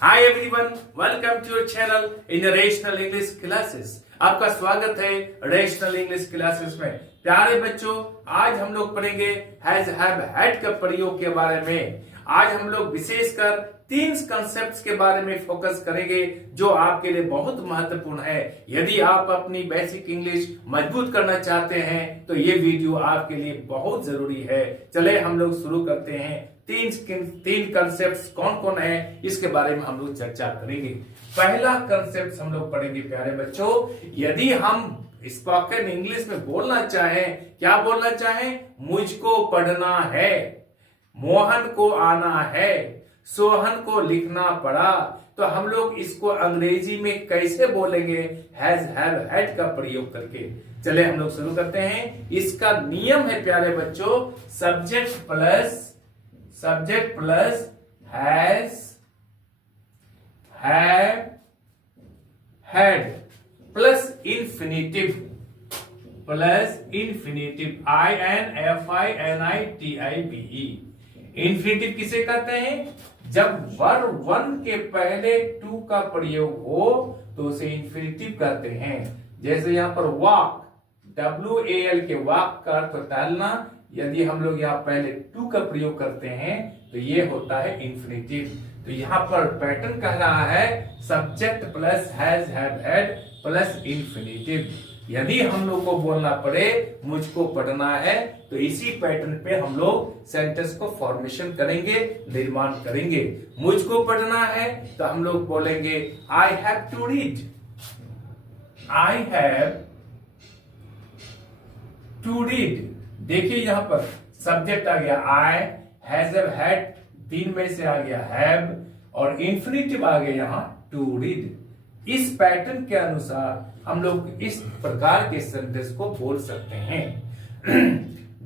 Hi everyone, welcome to your channel in rational English classes. आपका स्वागत है rational English classes में। प्यारे बच्चों, आज हम लोग पढ़ेंगे हैज हैव हैड के प्रयोग के बारे में। आज हम लोग विशेषकर तीन कंसेप्ट्स के बारे में फोकस करेंगे जो आपके लिए बहुत महत्वपूर्ण है। यदि आप अपनी बेसिक इंग्लिश मजबूत करना चाहते हैं तो ये वीडियो आपके लिए बहुत जरूरी है। चले हम लोग शुरू करते हैं। तीन कंसेप्ट कौन कौन है इसके बारे में हम लोग चर्चा करेंगे। पहला कंसेप्ट हम लोग पढ़ेंगे प्यारे बच्चों, यदि हम स्पोकन इंग्लिश में बोलना चाहें, क्या बोलना चाहें? मुझको पढ़ना है, मोहन को आना है, सोहन को लिखना पड़ा, तो हम लोग इसको अंग्रेजी में कैसे बोलेंगे? हैज हैव हैड का प्रयोग करके। चले हम लोग शुरू करते हैं। इसका नियम है प्यारे बच्चों, subject plus has have had plus infinitive INFINITIVE। Infinitive किसे कहते हैं? जब वर्ब वन के पहले टू का प्रयोग हो तो उसे इंफिनिटिव कहते हैं। जैसे यहां पर वॉक, WAL के वॉक का अर्थ टहलना, यदि हम लोग यहाँ पहले टू का प्रयोग करते हैं तो ये होता है इंफिनिटिव। तो यहाँ पर पैटर्न कह रहा है subject plus has have had plus infinitive. यदि हम लोग को बोलना पड़े मुझको पढ़ना है तो इसी पैटर्न पे हम लोग सेंटेंस को फॉर्मेशन करेंगे, निर्माण करेंगे। मुझको पढ़ना है तो हम लोग बोलेंगे I have to read, I have to read. देखिए यहां पर सब्जेक्ट आ गया आई, हैज हैव हैड तीन में से आ गया हैव, और इंफिनिटिव आ गया यहां टू रीड। इस पैटर्न के अनुसार हम लोग इस प्रकार के सेंटेंस को बोल सकते हैं।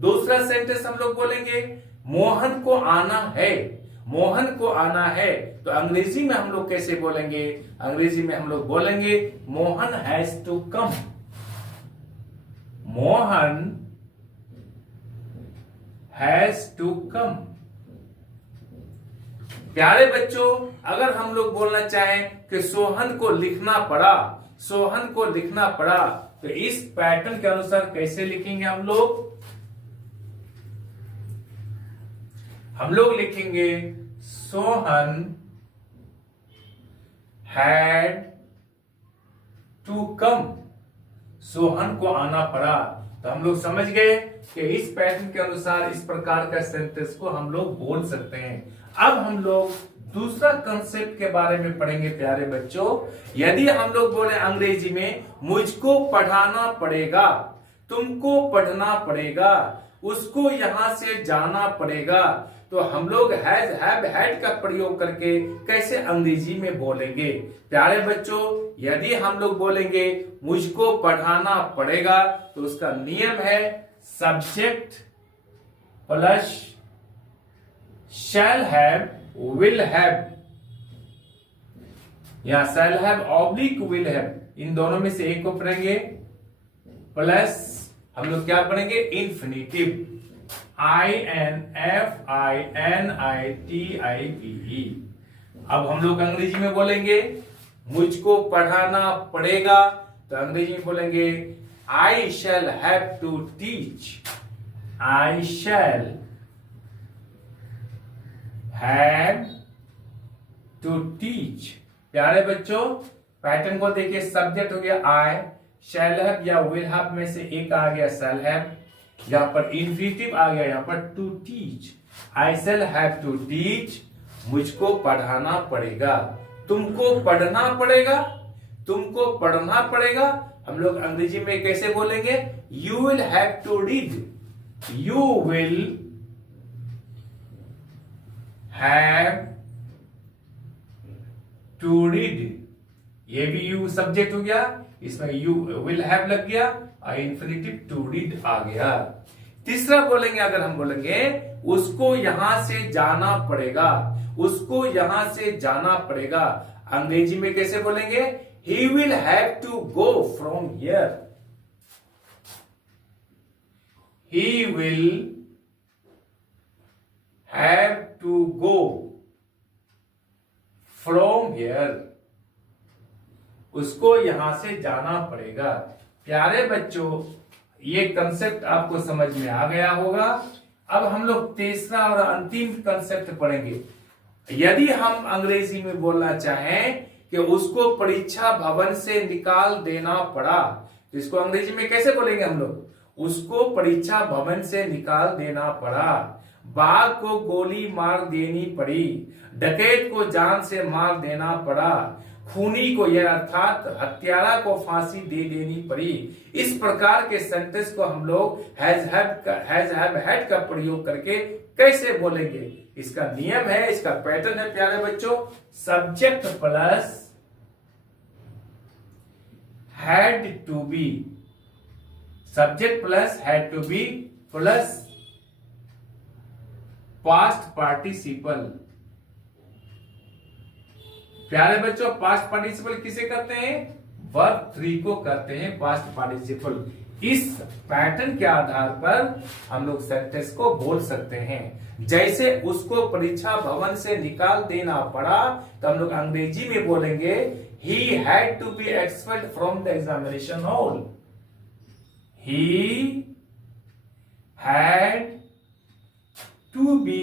दूसरा सेंटेंस हम लोग बोलेंगे मोहन को आना है, मोहन को आना है, तो अंग्रेजी में हम लोग कैसे बोलेंगे? अंग्रेजी में हम लोग बोलेंगे Mohan has to come, Mohan has to come. प्यारे बच्चों, अगर हम लोग बोलना चाहें कि सोहन को लिखना पड़ा, सोहन को लिखना पड़ा, तो इस पैटर्न के अनुसार कैसे लिखेंगे हम लोग? हम लोग लिखेंगे Sohan had to come, Sohan को आना पड़ा। तो हम लोग समझ गए कि इस पैटर्न के अनुसार इस प्रकार का सेंटेंस को हम लोग बोल सकते हैं। अब हम लोग दूसरा कंसेप्ट के बारे में पढ़ेंगे प्यारे बच्चों। यदि हम लोग बोले अंग्रेजी में मुझको पढ़ाना पड़ेगा, तुमको पढ़ना पड़ेगा, उसको यहां से जाना पड़ेगा, तो हम लोग हैज हैव हैड का प्रयोग करके कैसे अंग्रेजी में बोलेंगे? प्यारे बच्चों, यदि हम लोग बोलेंगे मुझको पढ़ाना पड़ेगा तो उसका नियम है subject plus shall have will have, या shall have oblique will have, इन दोनों में से एक को पढ़ेंगे, प्लस हम लोग क्या पढ़ेंगे? Infinitive INFINITIVE। अब हम लोग अंग्रेजी में बोलेंगे मुझको पढ़ाना पड़ेगा, तो अंग्रेजी में बोलेंगे I shall have to teach, I shall have to teach. प्यारे बच्चों, पैटर्न को देखिए, सब्जेक्ट हो गया आई, शैल हैव या विल हैव में से एक आ गया शैल हैव, यहां पर इंफिनिटिव आ गया यहां पर to teach. I shall have to teach, मुझको पढ़ाना पड़ेगा, तुमको पढ़ना पड़ेगा, तुमको पढ़ना पड़ेगा। हम लोग अंग्रेजी में कैसे बोलेंगे? You will have to read, you will have to read. ये भी यू सब्जेक्ट हो गया, इसमें यू विल हैव लग गया और इंफिनिटिव टू रीड आ गया। तीसरा बोलेंगे, अगर हम बोलेंगे उसको यहां से जाना पड़ेगा, उसको यहां से जाना पड़ेगा, अंग्रेजी में कैसे बोलेंगे? He will have to go from here, he will have to go from here, उसको यहां से जाना पड़ेगा। प्यारे बच्चों, ये कंसेप्ट आपको समझ में आ गया होगा। अब हम लोग तीसरा और अंतिम कंसेप्ट पढ़ेंगे। यदि हम अंग्रेजी में बोलना चाहें कि उसको परीक्षा भवन से निकाल देना पड़ा, तो इसको अंग्रेजी में कैसे बोलेंगे हम लोग? उसको परीक्षा भवन से निकाल देना पड़ा, बाघ को गोली मार देनी पड़ी, डकैत को जान से मार देना पड़ा, खूनी को यह अर्थात हत्यारा को फांसी दे देनी पड़ी। इस प्रकार के सेंटेंस को हम लोग हैज हैव हैड का प्रयोग करके कैसे बोलेंगे? इसका नियम है, इसका पैटर्न है प्यारे बच्चों, subject plus had to be, subject plus had to be plus past participle. प्यारे बच्चों, पास्ट पार्टिसिपल किसे करते हैं? वर्ब 3 को करते हैं पास्ट पार्टिसिपल। इस पैटर्न के आधार पर हम लोग सेंटेंस को बोल सकते हैं। जैसे उसको परीक्षा भवन से निकाल देना पड़ा, तो हम लोग अंग्रेजी में बोलेंगे he had to be expelled from the examination hall. He had to be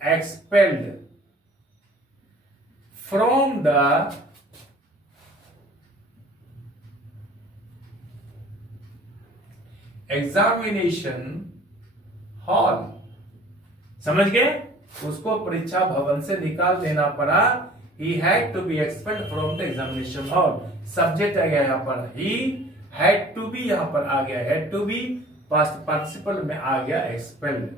expelled from the examination hall. समझ गए? उसको परीक्षा भवन से निकाल देना पड़ा। He had to be expelled from the examination hall। Subject आ गया यहाँ पर, he had to be यहाँ पर आ गया, had to be past participle में आ गया expelled।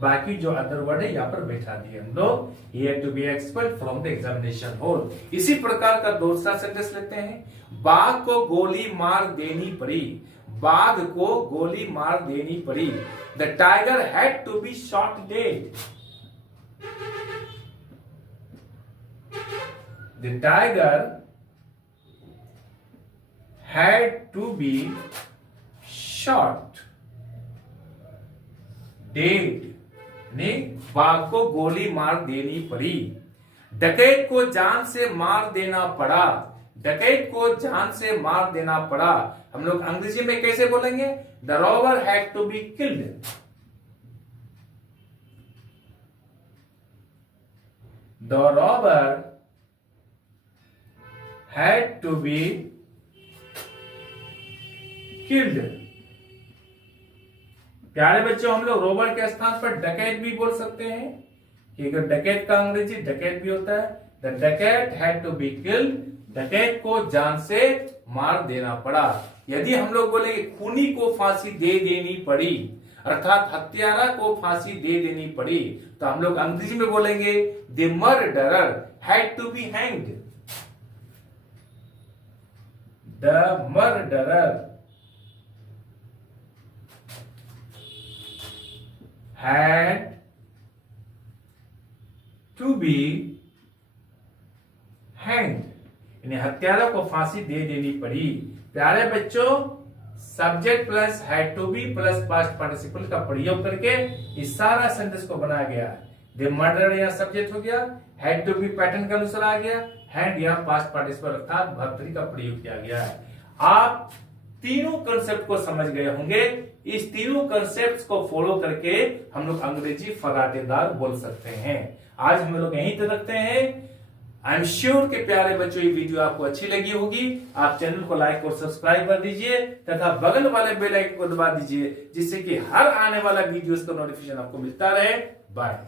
बाकी जो अदर वर्ड है यहाँ पर बैठा दिए हम लोग, he had to be expelled from the examination hall। इसी प्रकार का दूसरा सेंटेंस लेते हैं, बाघ को गोली मार देनी पड़ी, बाघ को गोली मार देनी पड़ी। The tiger had to be shot dead, the tiger had to be shot dead, ने बाघ को गोली मार देनी पड़ी। डकैत को जान से मार देना पड़ा, डकैत को जान से मार देना पड़ा। हम लोग अंग्रेजी में कैसे बोलेंगे? The robber had to be killed, the robber had to be killed. प्यारे बच्चों, हम लोग रॉबर के स्थान पर डकैत भी बोल सकते हैं, कि अगर डकैत का अंग्रेजी डकैत भी होता है। द डकैत हैड टू बी किल्ड, डकैत को जान से मार देना पड़ा। यदि हम लोग बोलेंगे खूनी को फांसी दे देनी पड़ी, अर्थात हत्यारा को फांसी दे देनी पड़ी, तो हम लोग अंग्रेजी में बोलेंगे the murderer had to be hanged, the murderer had to be hanged, यानी हत्यारा को फांसी दे देनी पड़ी। प्यारे बच्चों, subject plus had to be plus past participle का प्रयोग करके इस सारा सेंटेंस को बनाया गया है। द मर्डर यहाँ सब्जेक्ट हो गया, हैड टू बी पैटर्न के अनुसार आ गया, हैंड यहाँ पास्ट पार्टिसिपल अर्थात वर्ब 3 का प्रयोग किया गया है। आप तीनों कंसेप्ट को समझ गए होंगे। इस तीनों कंसेप्ट को फॉलो करके हम लोग अंग्रेजी फराटेदार बोल सकते हैं। आज हम लोग यहीं तक रखते हैं। आई एम श्योर के प्यारे बच्चों, ये वीडियो आपको अच्छी लगी होगी। आप चैनल को लाइक और सब्सक्राइब कर दीजिए तथा बगल वाले बेल आइकन को दबा दीजिए, जिससे कि हर आने वाला वीडियोस का नोटिफिकेशन आपको मिलता रहे। बाय।